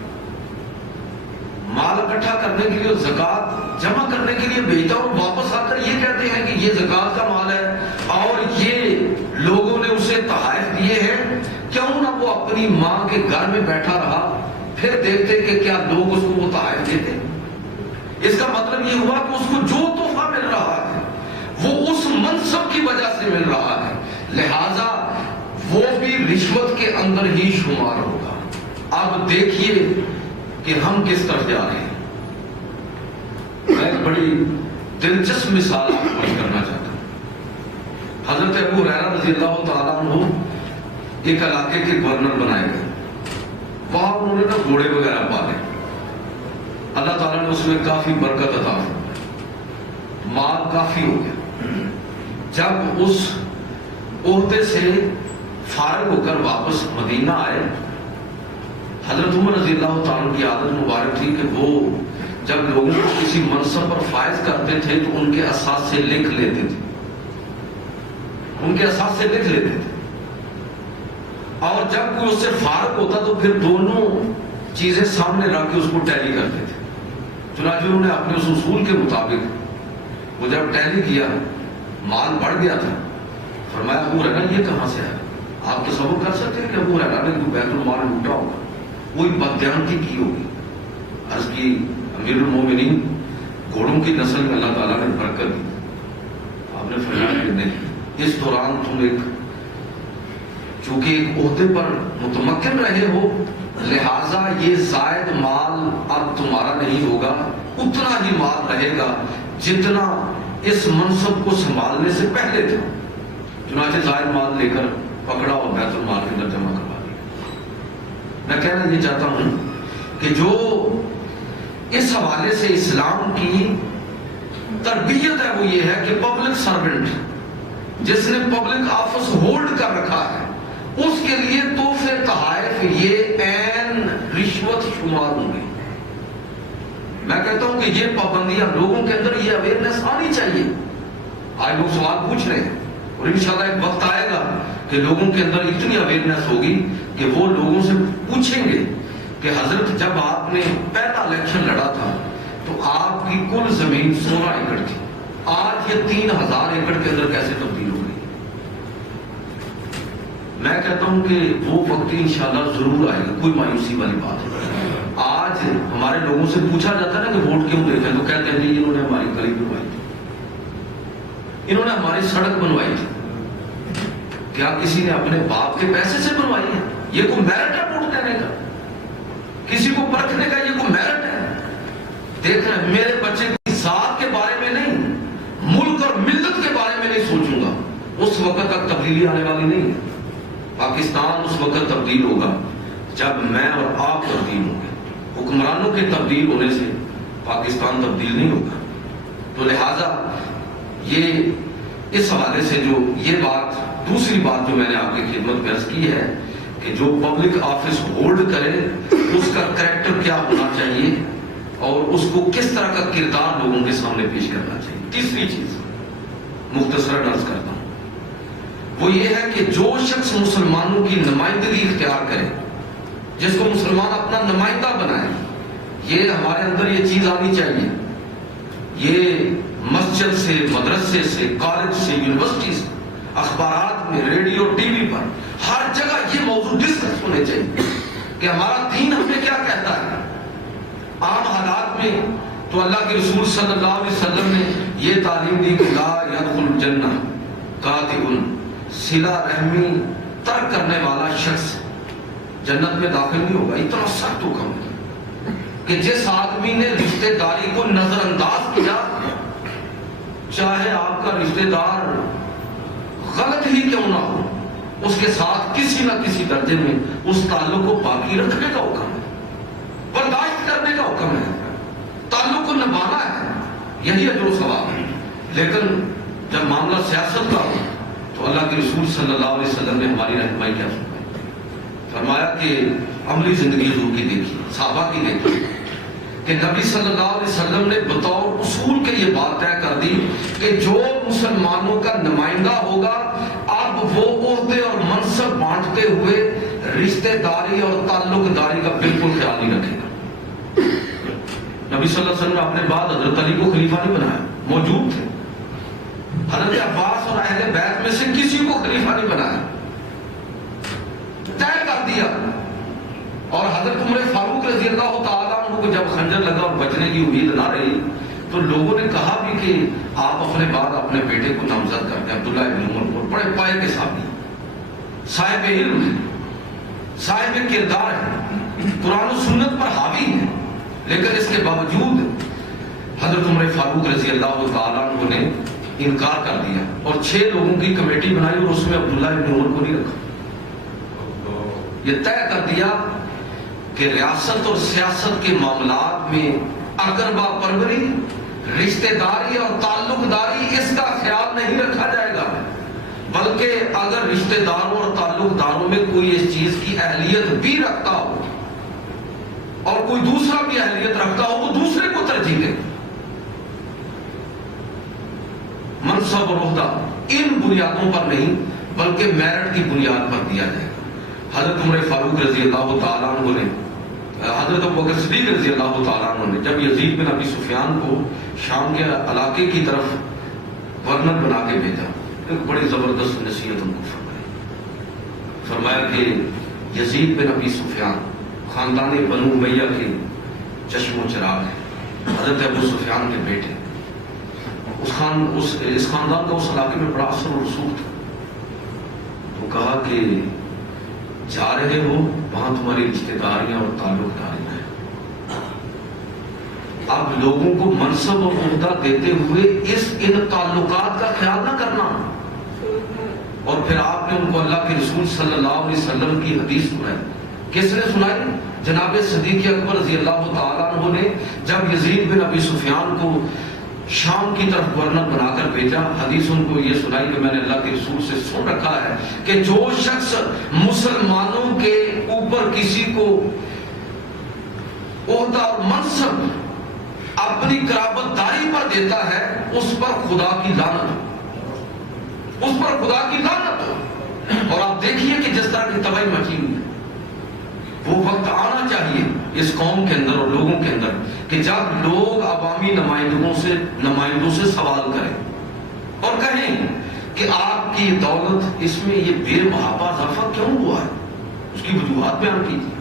مال اکٹھا کرنے کے لیے، زکوٰۃ جمع کرنے کے لیے بھیجتا ہوں، واپس آ کر یہ کہتے ہیں کہ یہ زکوٰۃ کا مال ہے اور یہ لوگوں نے اسے تحائف دیے ہیں۔ کیوں نہ وہ اپنی ماں کے گھر میں بیٹھا رہا، پھر دیکھتے کہ کیا لوگ اس کو وہ تحائف دیتے۔ اس کا مطلب یہ ہوا کہ اس کو جو تحفہ مل رہا ہے وہ اس منصب کی وجہ سے مل رہا ہے، لہذا وہ بھی رشوت کے اندر ہی شمار ہوگا۔ اب دیکھیے کہ ہم کس طرف جا رہے ہیں۔ میں ایک بڑی دلچسپ مثال آپ کو پیش کرنا چاہتا ہوں۔ حضرت ابو ہریرہ رضی اللہ تعالیٰ عنہ ایک علاقے کے گورنر بنائے گئے، وہاں انہوں نے گھوڑے وغیرہ پالے، اللہ تعالیٰ نے اس میں کافی برکت عطا فرمائی، مال کافی ہو گیا۔ جب اس عہدے سے فارغ ہو کر واپس مدینہ آئے، حضرت عمر رضی اللہ تعالیٰ کی عادت مبارک تھی کہ وہ جب لوگوں کو کسی منصب پر فائز کرتے تھے تو ان کے اساس سے لکھ لیتے تھے، ان کے اساس سے لکھ لیتے تھے، اور جب کوئی اس سے فارغ ہوتا تو پھر دونوں چیزیں سامنے رکھ کے اس کو ٹیلی کرتے تھے۔ چنانچہ انہوں نے اپنے اس اصول کے مطابق وہ جب ٹیلی کیا، مال بڑھ گیا تھا، فرمایا ابو ہریرہ یہ کہاں سے ہے؟ آپ تصور کر سکتے ہیں کہ ابو ہریرہ نے کوئی بیت المال لوٹا ہوگا، کوئی بددیانتی کی ہوگی۔ عرض کی امیر المومنین، گھوڑوں کی نسل میں اللہ تعالیٰ نے برکت دی۔ آپ نے فرمایا کہ نہیں، اس دوران تم ایک چونکہ ایک عہدے پر متمکن رہے ہو، لہٰذا یہ زائد مال اب تمہارا نہیں ہوگا، اتنا ہی مال رہے گا جتنا اس منصب کو سنبھالنے سے پہلے تھا۔ چنانچہ زائد مال لے کر پکڑا اور بیت المال کے اندر جمع کروا دیا۔ میں کہنا یہ چاہتا ہوں کہ جو اس حوالے سے اسلام کی تربیت ہے وہ یہ ہے کہ پبلک سرونٹ جس نے پبلک آفس ہولڈ کر رکھا ہے اس کے لیے تحفے تحائف یہ عین رشوت شمار ہوں گے۔ میں کہتا ہوں کہ یہ پابندیاں لوگوں کے اندر یہ اویئرنیس آنی چاہیے۔ آج لوگ سوال پوچھ رہے ہیں اور انشاءاللہ ایک وقت آئے گا کہ لوگوں کے اندر اتنی اویئرنیس ہوگی کہ وہ لوگوں سے پوچھیں گے کہ حضرت جب آپ نے پہلا الیکشن لڑا تھا تو آپ کی کل زمین 16 ایکڑ تھی، آج یہ 3000 ایکڑ کے اندر کیسے تبدیل ہو گئی؟ میں کہتا ہوں کہ وہ وقت انشاءاللہ ضرور آئے گا، کوئی مایوسی والی بات ہے۔ آج ہمارے لوگوں سے پوچھا جاتا ہے نا کہ ووٹ کیوں دیتے ہیں، تو کہتے ہیں جی انہوں نے ہماری گلی بنوائی تھی، انہوں نے ہماری سڑک بنوائی تھی۔ کیا کسی نے اپنے باپ کے پیسے سے بنوائی ہے؟ یہ کوئی میرٹ ہے ووٹ دینے کا؟ کسی کو پرکھنے کا یہ کوئی میرٹ ہے؟ دیکھ رہے ہیں میرے بچے کی ذات کے بارے میں نہیں، ملک اور ملت کے بارے میں نہیں سوچوں گا، اس وقت تک تبدیلی آنے والی نہیں ہے۔ پاکستان اس وقت تبدیل ہوگا جب میں اور آپ تبدیل ہوں گے۔ حکمرانوں کے تبدیل ہونے سے پاکستان تبدیل نہیں ہوگا۔ تو لہذا یہ اس حوالے سے جو یہ بات، دوسری بات جو میں نے آپ کی خدمت میں عرض کی ہے کہ جو پبلک آفس ہولڈ کرے اس کا کریکٹر کیا ہونا چاہیے اور اس کو کس طرح کا کردار لوگوں کے سامنے پیش کرنا چاہیے۔ تیسری چیز مختصراً عرض کرتا ہوں، وہ یہ ہے کہ جو شخص مسلمانوں کی نمائندگی اختیار کرے، جس کو مسلمان اپنا نمائندہ بنائے، یہ ہمارے اندر یہ چیز آنی چاہیے۔ یہ مسجد سے، مدرسے سے، کالج سے، یونیورسٹی سے، اخبارات میں، ریڈیو، ٹی وی پر، ہر جگہ یہ موضوع ڈسکس ہونے چاہیے کہ ہمارا دین ہمیں کیا کہتا ہے۔ عام حالات میں تو اللہ کے رسول صلی اللہ علیہ وسلم نے یہ تعلیم دی کہ لا يدخل الجنہ قاطع، صلہ رحمی ترک کرنے والا شخص جنت میں داخل نہیں ہوگا. اتنا سخت حکم ہے کہ جس آدمی نے رشتہ داری کو نظر انداز کیا، چاہے آپ کا رشتہ دار غلط ہی کیوں نہ ہو، اس کے ساتھ کسی نہ کسی درجے میں اس تعلق کو باقی رکھنے کا حکم ہے، برداشت کرنے کا حکم ہے، تعلق کو نبھانا ہے. یہی اجر و ثواب ہے. لیکن جب معاملہ سیاست کا ہو تو اللہ کے رسول صلی اللہ علیہ وسلم نے ہماری رہنمائی کیا فرمایا کہ عملی زندگی حضور کی دیکھی، صحابہ کی دیکھی، کہ نبی صلی اللہ علیہ وسلم نے بطور اصول کے یہ بات طے کر دی کہ جو مسلمانوں کا نمائندہ ہوگا اب وہ عہدے اور منصب بانٹتے ہوئے رشتہ داری اور تعلق داری کا بالکل خیال نہیں رکھے گا. نبی صلی اللہ علیہ وسلم نے اپنے بعد حضرت علی کو خلیفہ نہیں بنایا، موجود تھے. حضرت عباس اور اہل بیت میں سے کسی کو خلیفہ نہیں بنایا، طے کر دیا. اور حضرت عمر فاروق رضی اللہ تعالیٰ عنہ کو جب خنجر لگا اور بچنے کی امید نہ رہی تو لوگوں نے کہا بھی کہ آپ اپنے بعد اپنے بیٹے کو نامزد کرتے ہیں. عبداللہ ابن عمر کو بڑے پائے کے ساتھ صاحب علم ہے، صاحب کردار ہے، قرآن و سنت پر حاوی ہے، لیکن اس کے باوجود حضرت عمر فاروق رضی اللہ تعالیٰ عنہ نے انکار کر دیا اور 6 لوگوں کی کمیٹی بنائی اور اس میں عبداللہ ابن عمر کو نہیں رکھا. یہ طے کر دیا کہ ریاست اور سیاست کے معاملات میں اقربا پروری، رشتہ داری اور تعلق داری اس کا خیال نہیں رکھا جائے گا، بلکہ اگر رشتہ داروں اور تعلق داروں میں کوئی اس چیز کی اہلیت بھی رکھتا ہو اور کوئی دوسرا بھی اہلیت رکھتا ہو وہ دوسرے کو ترجیح دے. منصب اور عہدہ ان بنیادوں پر نہیں بلکہ میرٹ کی بنیاد پر دیا جائے. حضرت عمر فاروق رضی اللہ تعالیٰ عنہ نے، حضرت ابوبکر صدیق رضی اللہ تعالیٰ عنہ نے جب یزید بن ابی سفیان کو شام کے علاقے کی طرف گورنر بنا کے بھیجا، ایک بڑی زبردست نصیحت ان کو فرمایا کہ یزید بن ابی سفیان خاندان بنو امیہ کے چشم و چراغ ہے، حضرت ابو سفیان کے بیٹے. اس خاندان کا اس علاقے میں بڑا اثر و رسوخ تھا. وہ کہا کہ جا رہے ہو وہاں تمہاری رشتہ داریاں اور تعلق داریاں ہیں، اب لوگوں کو منصب اور عہدہ دیتے ہوئے ان تعلقات کا خیال نہ کرنا. اور پھر آپ نے ان کو اللہ کے رسول صلی اللہ علیہ وسلم کی حدیث سنائی. کس نے سنائی؟ جناب صدیق اکبر رضی اللہ تعالیٰ عنہ نے جب یزید بن ابی سفیان کو شام کی طرف گورنر بنا کر بھیجا، حدیث ان کو یہ سنائی کہ میں نے اللہ کے رسول سے سن رکھا ہے کہ جو شخص مسلمانوں کے اوپر کسی کو عہدہ اور منصب اپنی قرابت داری پر دیتا ہے اس پر خدا کی لعنت، اس پر خدا کی لعنت. اور آپ دیکھیے کہ جس طرح کی تباہی مچی ہوئی، وہ وقت آنا چاہیے اس قوم کے اندر اور لوگوں کے اندر کہ جب لوگ عوامی نمائندوں سے سوال کریں اور کہیں کہ آپ کی دولت اس میں یہ بے محابہ اضافہ کیوں ہوا ہے، اس کی وجوہات بیان کیجیے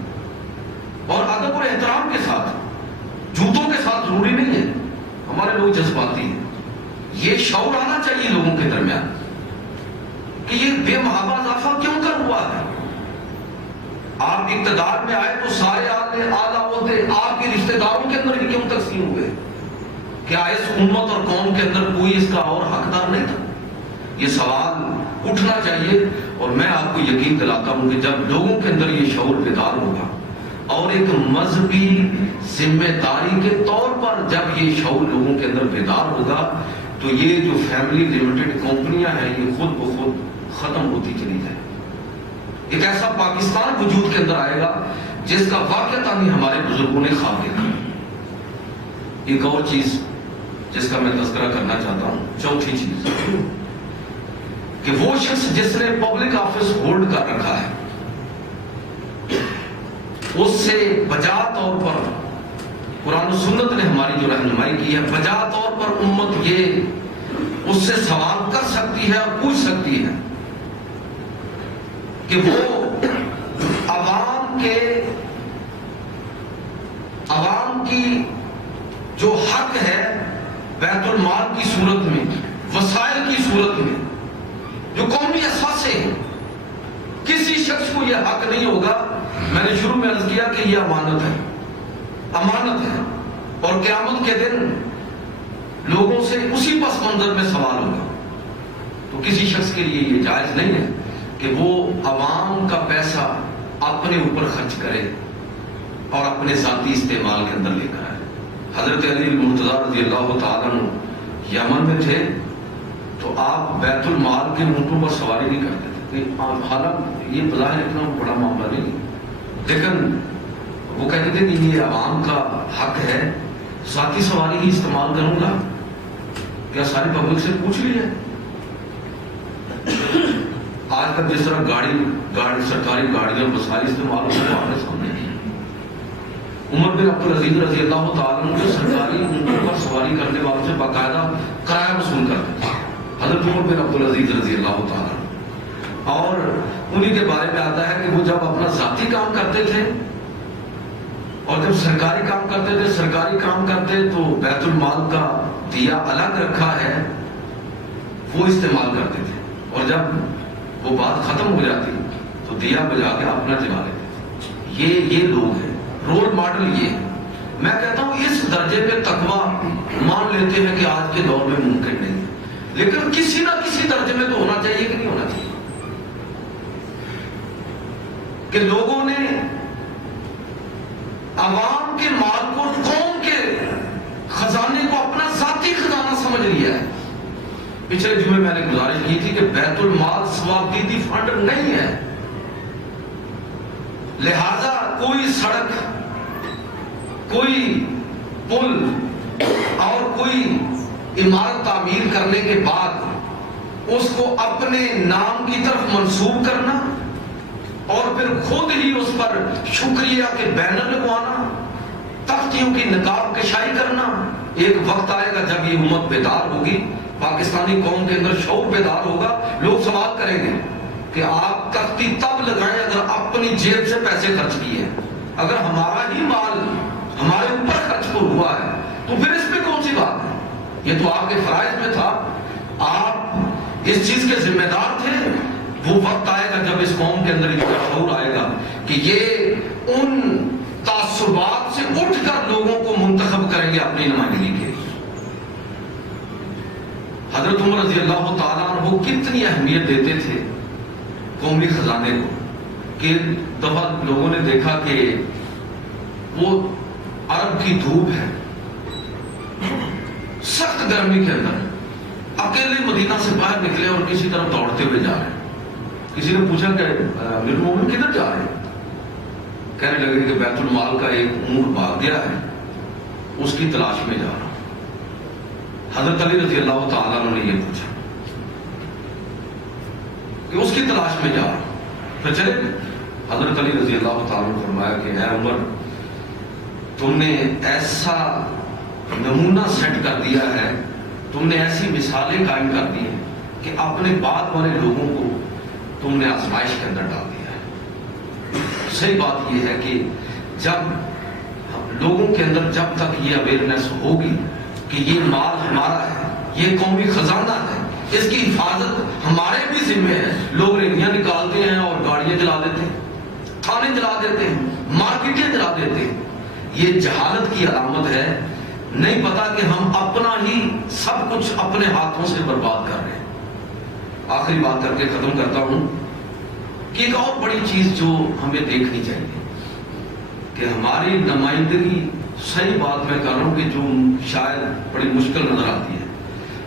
اور ادب اور احترام کے ساتھ، جوتوں کے ساتھ. ضروری نہیں ہے، ہمارے لوگ جذباتی ہیں. یہ شعور آنا چاہیے لوگوں کے درمیان کہ یہ بے محابہ اضافہ کیوں کر ہوا ہے. آپ اقتدار میں آئے تو سارے اعلیٰ عہدے آپ کے رشتہ داروں کے اندر ہی کیوں تقسیم ہوئے؟ کیا اس امت اور قوم کے اندر کوئی اس کا اور حقدار نہیں تھا؟ یہ سوال اٹھنا چاہیے. اور میں آپ کو یقین دلاتا ہوں کہ جب لوگوں کے اندر یہ شعور بیدار ہوگا اور ایک مذہبی ذمہ داری کے طور پر جب یہ شعور لوگوں کے اندر بیدار ہوگا تو یہ جو فیملی لمیٹڈ کمپنیاں ہیں یہ خود بخود ختم ہوتی چلی جائیں. ایک ایسا پاکستان وجود کے اندر آئے گا جس کا واقعتاً ہی ہمارے بزرگوں نے خواب دیکھا. ایک اور چیز جس کا میں تذکرہ کرنا چاہتا ہوں، چوتھی چیز، کہ وہ شخص جس نے پبلک آفس ہولڈ کر رکھا ہے اس سے بجا طور پر قرآن و سنت نے ہماری جو رہنمائی کی ہے، بجا طور پر امت یہ اس سے سوال کر سکتی ہے اور پوچھ سکتی ہے کہ وہ عوام کی جو حق ہے بیت المال کی صورت میں، وسائل کی صورت میں، جو قومی اثاثے ہیں، کسی شخص کو یہ حق نہیں ہوگا میں نے شروع میں عرض کیا کہ یہ امانت ہے، امانت ہے، اور قیامت کے دن لوگوں سے اسی پس منظر میں سوال ہوگا۔ تو کسی شخص کے لیے یہ جائز نہیں ہے کہ وہ عوام کا پیسہ اپنے اوپر خرچ کرے اور اپنے ذاتی استعمال کے اندر لے کر آئے۔ حضرت علی المرتضیٰ رضی اللہ تعالیٰ عنہ یمن میں تھے تو آپ بیت المال کے اونٹوں پر سواری نہیں کرتے تھے، حالانکہ یہ بظاہر اتنا بڑا معاملہ نہیں، لیکن وہ کہتے تھے کہ یہ عوام کا حق ہے، ذاتی سواری ہی استعمال کروں گا، کیا ساری پبلک سے پوچھ لی ہے؟ آج تک جس طرح گاڑی سرکاری گاڑیاں وسائل استعمال ہوتے ہیں آپ کے سامنے عمر بن عبدالعزیز رضی اللہ تعالیٰ عنہ جو سرکاری اونٹوں پر سواری کرنے والوں سے باقاعدہ کرایہ وصول کرتے تھے، حضرت عمر بن عبدالعزیز رضی اللہ تعالیٰ عنہ، اور انہی کے بارے میں آتا ہے کہ وہ جب اپنا ذاتی کام کرتے تھے اور جب سرکاری کام کرتے تھے، سرکاری کام کرتے تو بیت المال کا دیا الگ رکھا ہے وہ استعمال کرتے تھے، اور جب وہ بات ختم ہو جاتی تو دیا بجا کے اپنا جلا لیتے تھے۔ یہ لوگ ہیں، رول ماڈل یہ ہے۔ میں کہتا ہوں اس درجے پہ تقوی مان لیتے ہیں کہ آج کے دور میں ممکن نہیں ہے، لیکن کسی نہ کسی درجے میں تو ہونا چاہیے کہ نہیں ہونا چاہیے، کہ لوگوں نے عوام کے مال کو، قوم کے خزانے کو اپنا ذاتی خزانہ سمجھ لیا ہے۔ پچھلے جمعے میں نے گزارش کی تھی کہ بیت المال ثوابدیدی فنڈ نہیں ہے، لہذا کوئی سڑک، کوئی پل اور کوئی عمارت تعمیر کرنے کے بعد اس کو اپنے نام کی طرف منسوب کرنا اور پھر خود ہی اس پر شکریہ کے بینر لگوانا، تختیوں کی نقاب کشائی کرنا، ایک وقت آئے گا جب یہ امت بیدار ہوگی، پاکستانی قوم کے اندر شعور بیدار ہوگا، لوگ سوال کریں گے کہ آپ تختی تب لگائیں اگر اپنی جیب سے پیسے خرچ کیے، اگر ہمارا ہی مال ہمارے اوپر خرچ کو ہوا ہے تو پھر اس پہ کون سی بات ہے؟ یہ تو آپ کے فرائض میں تھا، آپ اس چیز کے ذمہ دار تھے۔ وہ وقت آئے گا جب اس قوم کے اندر یہ شعور آئے گا کہ یہ ان تعصبات سے اٹھ کر لوگوں کو منتخب کریں گے اپنی نمائندگی کے۔ حضرت عمر رضی اللہ تعالیٰ عنہ کتنی اہمیت دیتے تھے قومی خزانے کو، کہ دفعہ لوگوں نے دیکھا کہ وہ عرب کی دھوپ ہے، سخت گرمی کے اندر اکیلے مدینہ سے باہر نکلے اور کسی طرف دوڑتے ہوئے جا رہے ہیں۔ کسی نے پوچھا کہ امیر المومنین کدھر جا رہے ہیں؟ کہنے لگے کہ بیت المال کا ایک اونٹ بھاگ گیا ہے، اس کی تلاش میں جا رہا ہوں۔ حضرت علی رضی اللہ تعالیٰ عنہ نے یہ پوچھا کہ اس کی تلاش میں جا رہا ہوں، پھر چلے گئے۔ حضرت علی رضی اللہ تعالیٰ نے فرمایا کہ اے عمر، تم نے ایسا نمونہ سیٹ کر دیا ہے، تم نے ایسی مثالیں قائم کر دی ہیں کہ اپنے بعد والے لوگوں کو تم نے آزمائش کے اندر ڈال دیا ہے۔ صحیح بات یہ ہے کہ جب لوگوں کے اندر جب تک یہ اویئرنیس ہوگی کہ یہ مال ہمارا ہے، یہ قومی خزانہ ہے، اس کی حفاظت ہمارے بھی ذمہ ہے، لوگ ریلیاں نکالتے ہیں اور گاڑیاں جلا دیتے ہیں، تھانے جلا دیتے ہیں، مارکیٹیں جلا دیتے ہیں، یہ جہالت کی علامت ہے، نہیں پتا کہ ہم اپنا ہی سب کچھ اپنے ہاتھوں سے برباد کر رہے ہیں۔ آخری بات کر کے ختم کرتا ہوں کہ ایک اور بڑی چیز جو ہمیں دیکھنی چاہیے کہ ہماری نمائندگی، صحیح بات میں کر رہا ہوں کہ جو شاید بڑی مشکل نظر آتی ہے،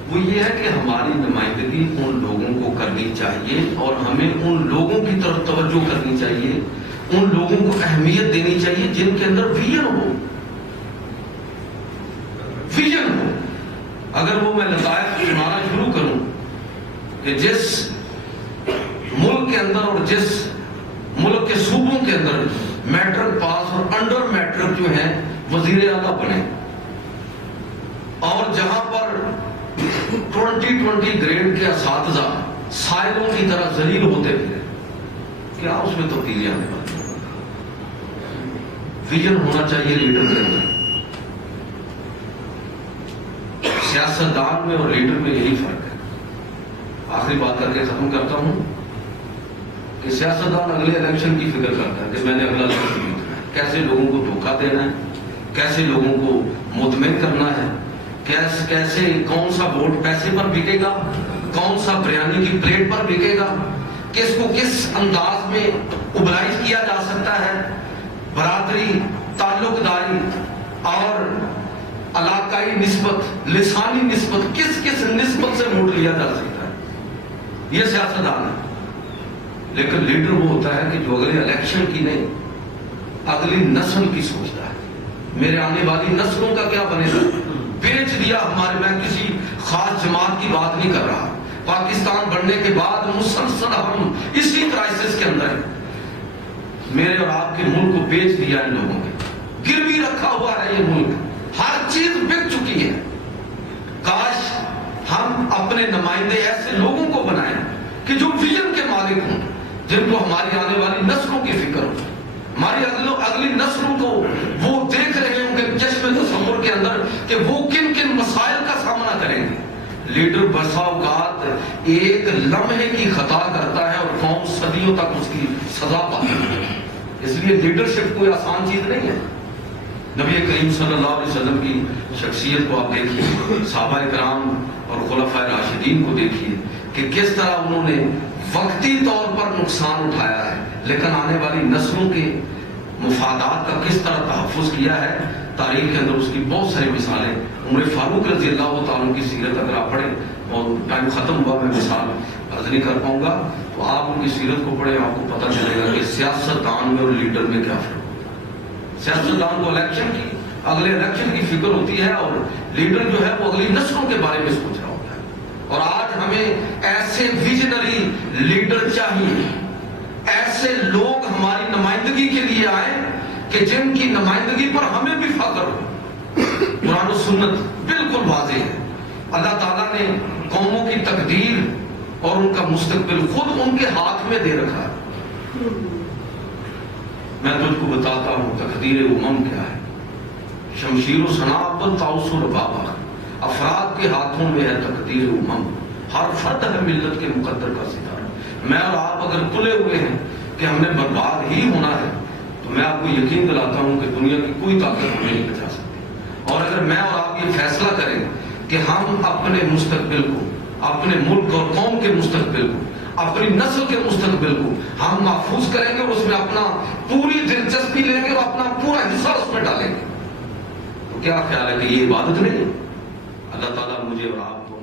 وہ یہ ہے کہ ہماری نمائندگی ان لوگوں کو کرنی چاہیے اور ہمیں ان لوگوں کی طرف توجہ کرنی چاہیے، ان لوگوں کو اہمیت دینی چاہیے جن کے اندر ویژن ہو۔ ویژن ہو، اگر وہ میں لطائف سنانا شروع کروں کہ جس ملک کے اندر اور جس ملک کے صوبوں کے اندر میٹرک پاس اور انڈر میٹرک جو ہیں وزیر اعلیٰ بنے، اور جہاں پر 20 گریڈ کے اساتذہ سائلوں کی طرح ذلیل ہوتے تھے، کیا اس میں تبدیلیاں آنے والی؟ ویژن ہونا چاہیے لیڈر کے اندر۔ سیاستدان میں اور لیڈر میں یہی فرق ہے۔ آخری بات کر کے ختم کرتا ہوں کہ سیاستدان اگلے الیکشن کی فکر کرتا ہے کہ میں نے اگلا الیکشن جیتنا ہے، کیسے لوگوں کو دھوکہ دینا ہے، کیسے لوگوں کو مطمئن کرنا ہے، کیسے کون سا ووٹ پیسے پر بکے گا، کون سا بریانی کی پلیٹ پر بکے گا، کس کو کس انداز میں ابرائز کیا جا سکتا ہے، برادری، تعلق داری اور علاقائی نسبت، لسانی نسبت، کس کس نسبت سے ووٹ لیا جا سکتا ہے، یہ سیاستدان ہے۔ لیکن لیڈر وہ ہوتا ہے کہ جو اگلے الیکشن کی نہیں، اگلی نسل کی سوچتا ہے، میرے آنے والی نسلوں کا کیا بنے گا۔ بیچ دیا ہمارے، میں کسی خاص جماعت کی بات نہیں کر رہا، پاکستان بننے کے بعد مسلسل ہم اسی کرائسس کے اندر ہیں، میرے اور آپ کے ملک کو بیچ دیا ان لوگوں نے، گروی رکھا ہوا ہے یہ ملک، ہر چیز بک چکی ہے۔ کاش ہم اپنے نمائندے ایسے لوگوں کو بنائیں کہ جو ویژن کے مالک ہوں، جن کو ہماری آنے والی نسلوں کی فکر ہو، ہماری اگلی نسلوں کو وہ دیکھ رہے ہوں کہ چشم تصور کے اندر کہ وہ کن کن مسائل کا سامنا کریں گے۔ لیڈر بسا اوقات ایک لمحے کی خطا کرتا ہے اور قوم صدیوں تک اس کی سزا پاتی ہے۔ اس لیے لیڈرشپ کوئی آسان چیز نہیں ہے۔ نبی کریم صلی اللہ علیہ وسلم کی شخصیت کو آپ دیکھیے، صحابہ کرام اور خلفائے راشدین کو دیکھیے کہ کس طرح انہوں نے وقتی طور پر نقصان اٹھایا ہے، لیکن آنے والی نسلوں کے مفادات کا کس طرح تحفظ کیا ہے۔ تاریخ کے اندر اس کی بہت ساری مثالیں، عمر فاروق رضی اللہ تعالیٰ کی سیرت اگر آپ پڑھیں، اور ٹائم ختم ہوا میں مثال عرض نہیں کر پاؤں گا، تو آپ ان کی سیرت کو پڑھیں، آپ کو پتہ چلے گا کہ سیاستدان میں اور لیڈر میں کیا فرق ہے۔ سیاستدان کو الیکشن کی، اگلے الیکشن کی فکر ہوتی ہے، اور لیڈر جو ہے وہ اگلی نسلوں کے بارے میں سوچ رہا ہوتا ہے۔ اور آج ہمیں ایسے ویژنری لیڈر چاہیے، ایسے لوگ ہماری نمائندگی کے لیے آئے کہ جن کی نمائندگی پر ہمیں بھی فخر ہو۔ قرآن و سنت بالکل واضح ہے، اللہ تعالیٰ نے قوموں کی تقدیر اور ان کا مستقبل خود ان کے ہاتھ میں دے رکھا ہے۔ میں تجھ کو بتاتا ہوں تقدیر امم کیا ہے، شمشیر و سناب و طاؤس و ربابہ، افراد کے ہاتھوں میں ہے تقدیر امم، ہر فرد ہے ملت کے مقدر کا ستارہ۔ میں اور آپ اگر تلے ہوئے ہیں کہ ہم نے برباد ہی ہونا ہے، تو میں آپ کو یقین دلاتا ہوں کہ دنیا کی کوئی طاقت ہمیں نہیں بچا سکتی۔ اور اگر میں اور آپ یہ فیصلہ کریں کہ ہم اپنے مستقبل کو، اپنے ملک اور قوم کے مستقبل کو، اپنی نسل کے مستقبل کو ہم محفوظ کریں گے اور اس میں اپنا پوری دلچسپی لیں گے اور اپنا پورا حصہ اس میں ڈالیں گے، تو کیا خیال ہے کہ یہ عبادت نہیں ہے؟ اللہ تعالیٰ مجھے اور آپ کو